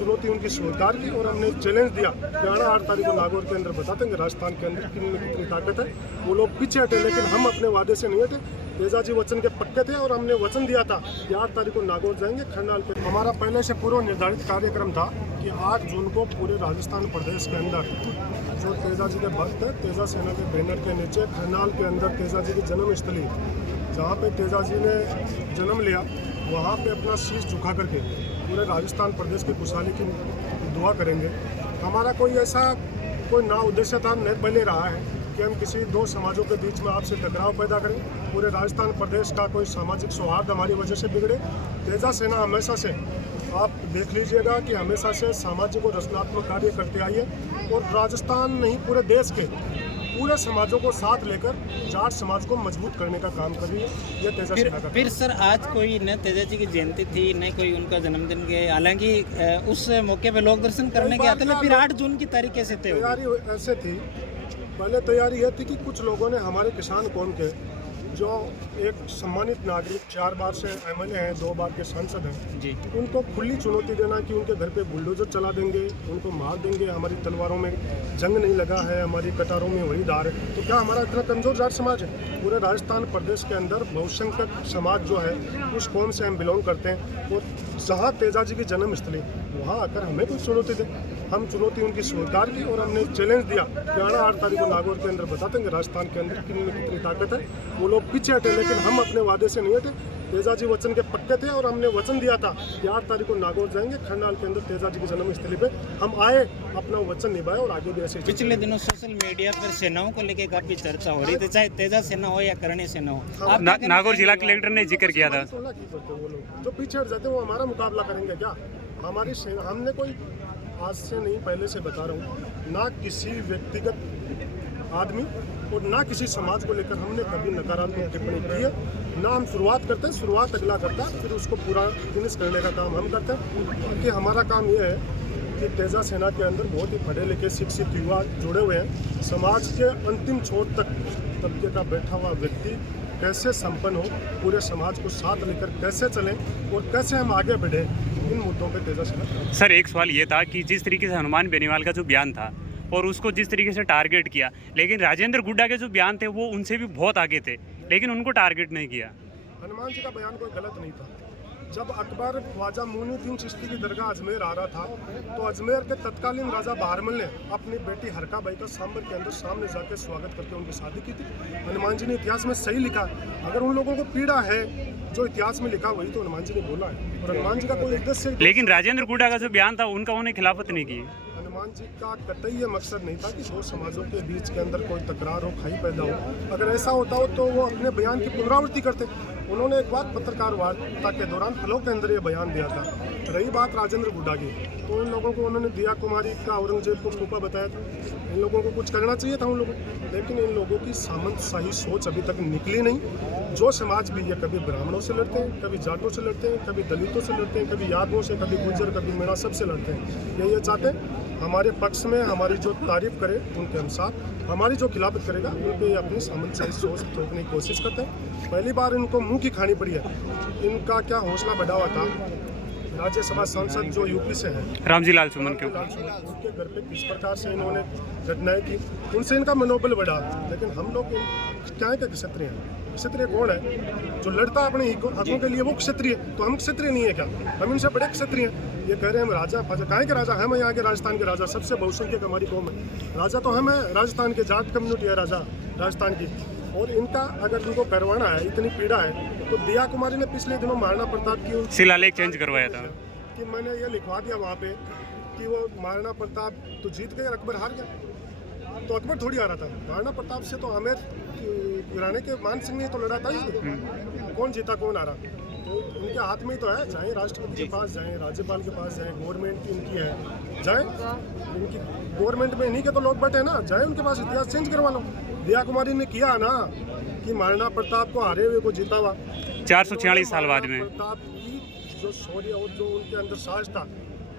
चुनौती उनकी स्वीकार की और हमने चैलेंज दिया कि 8 तारीख को नागौर के अंदर बता देंगे राजस्थान के अंदर किनमें कितनी ताकत है। वो लोग पीछे हटे, लेकिन हम अपने वादे से नहीं हटे। तेजा जी वचन के पक्के थे और हमने वचन दिया था कि 8 तारीख को नागौर जाएंगे खरनाल के। हमारा पहले से पूर्व निर्धारित कार्यक्रम था कि 8 जून को पूरे राजस्थान प्रदेश के अंदर जो तेजा जी के भक्त है, तेजा सेना के बैनर के नीचे खरनाल के अंदर तेजा जी की जन्मस्थली जहाँ पे तेजा जी ने जन्म लिया, वहाँ पे अपना शीश झुका करके पूरे राजस्थान प्रदेश की खुशहाली की दुआ करेंगे। हमारा कोई ऐसा कोई ना उद्देश्य था, न पहले रहा है कि हम किसी दो समाजों के बीच में आपसे टकराव पैदा करें, पूरे राजस्थान प्रदेश का कोई सामाजिक सौहार्द हमारी वजह से बिगड़े। तेजा सेना हमेशा से, आप देख लीजिएगा कि हमेशा से सामाजिक और रचनात्मक कार्य करते आई है और राजस्थान नहीं पूरे देश के पूरे समाजों को साथ लेकर जाट समाज को मजबूत करने का काम कर रही है ये तेजा सेना का। फिर सर आज कोई न तेजा जी की जयंती थी न कोई उनका जन्मदिन के, हालांकि उस मौके पे लोग दर्शन करने के आते थे, फिर 8 जून की तारीख कैसे तय हुई? तैयारी ऐसे थी, पहले तैयारी यह थी कि कुछ लोगों ने हमारे किसान कौम के जो एक सम्मानित नागरिक 4 बार से एमएलए हैं, 2 बार के सांसद हैं जी, उनको खुली चुनौती देना कि उनके घर पे बुलडोजर चला देंगे, उनको मार देंगे, हमारी तलवारों में जंग नहीं लगा है, हमारी कटारों में वही धार है। तो क्या हमारा इतना कमज़ोर जाट समाज है? पूरे राजस्थान प्रदेश के अंदर बहुसंख्यक समाज जो है उस कौम से हम बिलोंग करते हैं और जहाँ तेजा जी की जन्मस्थली वहाँ आकर हमें कोई चुनौती दे। हम चुनौती उनकी स्वीकार की और हमने चैलेंज दिया कि 8 तारीख को नागौर के अंदर बता देंगे राजस्थान के अंदर किनमें कितनी ताकत है। वो लोग पीछे हटे, लेकिन हम अपने वादे से नहीं हटे। तेजा जी वचन के पक्के थे और हमने वचन दिया था कि 8 तारीख को नागौर जाएंगे खरनाल के अंदर तेजा जी की जन्मस्थली पे। हम आए, अपना वचन निभाए और आगे भी ऐसे। पिछले दिनों सोशल मीडिया पर सेनाओं को लेकर काफी चर्चा हो रही थी, चाहे तेजा सेना हो या करणी सेना हो। नागौर जिला कलेक्टर ने जिक्र किया था, वो लोग जो पीछे हट जाते हैं वो हमारा मुकाबला करेंगे क्या? हमारी सेना, हमने कोई आज से नहीं पहले से बता रहा हूँ, ना किसी व्यक्तिगत आदमी और ना किसी समाज को लेकर हमने कभी नकारात्मक टिप्पणी की है। ना हम शुरुआत करते हैं, शुरुआत अगला करता है, फिर उसको पूरा फिनिश करने का काम हम करते हैं। कि हमारा काम ये है कि तेजा सेना के अंदर बहुत ही पढ़े लिखे शिक्षित युवा जुड़े हुए हैं। समाज के अंतिम छोर तक तबके का बैठा हुआ व्यक्ति कैसे संपन्न हो, पूरे समाज को साथ लेकर कैसे चलें और कैसे हम आगे बढ़ें, इन मुद्दों पे तेजा सेना। सर एक सवाल ये था कि जिस तरीके से हनुमान बेनीवाल का जो बयान था और उसको जिस तरीके से टारगेट किया, लेकिन राजेंद्र गुड्डा के जो बयान थे वो उनसे भी बहुत आगे थे, लेकिन उनको टारगेट नहीं किया। हनुमान जी का बयान कोई गलत नहीं था। जब अकबर ख्वाजा मुइनुद्दीन चिश्ती की दरगाह अजमेर आ रहा था तो अजमेर के तत्कालीन राजा बहारमल ने अपनी बेटी हरका बाई का सांबर के अंदर सामने जाकर स्वागत करके उनकी शादी की थी। हनुमान जी ने इतिहास में सही लिखा। अगर उन लोगों को पीड़ा है जो इतिहास में लिखा वही तो हनुमान जी ने बोला है, और हनुमान जी का कोई उद्देश्य। लेकिन राजेंद्र गुड्डा का जो बयान था उनका उन्हें खिलाफत नहीं की। हनुमान जी का कतई ये मकसद नहीं था कि दो समाजों के बीच के अंदर कोई तकरार हो, खाई पैदा हो। अगर ऐसा होता हो तो वो अपने बयान की पुनरावृत्ति करते। उन्होंने एक बार पत्रकार वार्ता के दौरान फलों के अंदर ये बयान दिया था। रही बात राजेंद्र गुड्डा की, तो इन लोगों को उन्होंने दिया कुमारी का औरंगजेब को फूफा बताया था। इन लोगों को कुछ करना चाहिए था उन लोगों को, लेकिन इन लोगों की सामंतशाही सोच अभी तक निकली नहीं। जो समाज भी ये कभी ब्राह्मणों से लड़ते हैं, कभी जाटों से लड़ते हैं, कभी दलितों से लड़ते हैं, कभी यादवों से, कभी गुर्जर, कभी मेड़ा, सबसे लड़ते हैं। ये चाहते हैं हमारे पक्ष में हमारी जो तारीफ करे उनके अनुसार, हमारी जो खिलाफत करेगा उनके अपनी सामंजस्य सोच थोपने की कोशिश करते हैं। पहली बार इनको मुंह की खानी पड़ी है। इनका क्या हौसला बढ़ा हुआ था। राज्यसभा सांसद जो यूपी से हैं, रामजी लाल सुमन के उनके घर पे किस प्रकार से इन्होंने घटनाएं की, उनसे इनका मनोबल बढ़ा। लेकिन हम लोग क्या है कि क्षत्रिय हैं। क्षत्रिय कौन है? जो लड़ता है अपने हकों के लिए वो क्षत्रिय। तो हम क्षत्रिय नहीं है क्या? हम इनसे बड़े क्षत्रिय हैं। ये कह रहे हैं हम राजा फाजा, काहे के राजा? हम यहाँ के राजस्थान के राजा, सबसे बहुसंख्यक हमारी कौम है। राजा तो हम है, राजस्थान के जाट कम्युनिटी है राजा राजस्थान की। और इनका अगर इनको करवाना है, इतनी पीड़ा है, तो दिया कुमारी ने पिछले दिनों महाराणा प्रताप की शिलालेख चेंज करवाया था कि मैंने ये लिखवा दिया वहाँ पे कि वो महाराणा प्रताप तो जीत गए, अकबर हार गया। तो अकबर थोड़ी आ रहा था महाराणा प्रताप से, तो आमेर गिराने के मान सिंह ने तो लड़ा था ही। कौन जीता कौन आ रहा? तो उनके हाथ में ही तो है। जाएं राष्ट्रपति के पास, जाएं राज्यपाल के पास, जाएं गवर्नमेंट की इनकी है, जाएं इनकी गवर्नमेंट में इन्हीं के तो लोग बैठे ना, जाएं उनके पास, इतिहास चेंज करवा लो। दिया कुमारी ने किया ना कि महाराणा प्रताप को हारे हुए को जीता हुआ 446 साल बाद में। प्रताप की जो शौर्य और जो उनके अंदर साहस था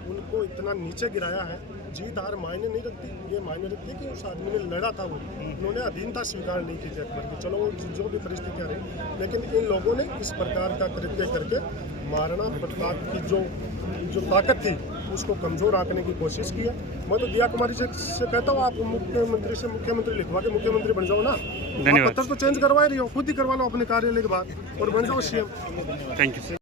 उनको इतना नीचे गिराया है। जीत हार मायने नहीं रखती, ये मायने रखती है कि उस आदमी ने लड़ा था। वो उन्होंने अधीनता स्वीकार नहीं की थी अकबर की। चलो जो भी परिस्थितियाँ रही, लेकिन इन लोगों ने इस प्रकार का कृत्य करके महाराणा प्रताप की जो ताकत थी उसको कमज़ोर आंकने की कोशिश की है। मैं तो दिया कुमारी से कहता हूँ, आप मुख्यमंत्री से मुख्यमंत्री लिखवा के मुख्यमंत्री बन जाओ ना। धन्यवाद। पत्र तो चेंज करवा रही हो, खुद ही करवा लो अपने कार्यालय के बाद और बन जाओ सीएम। Thank you.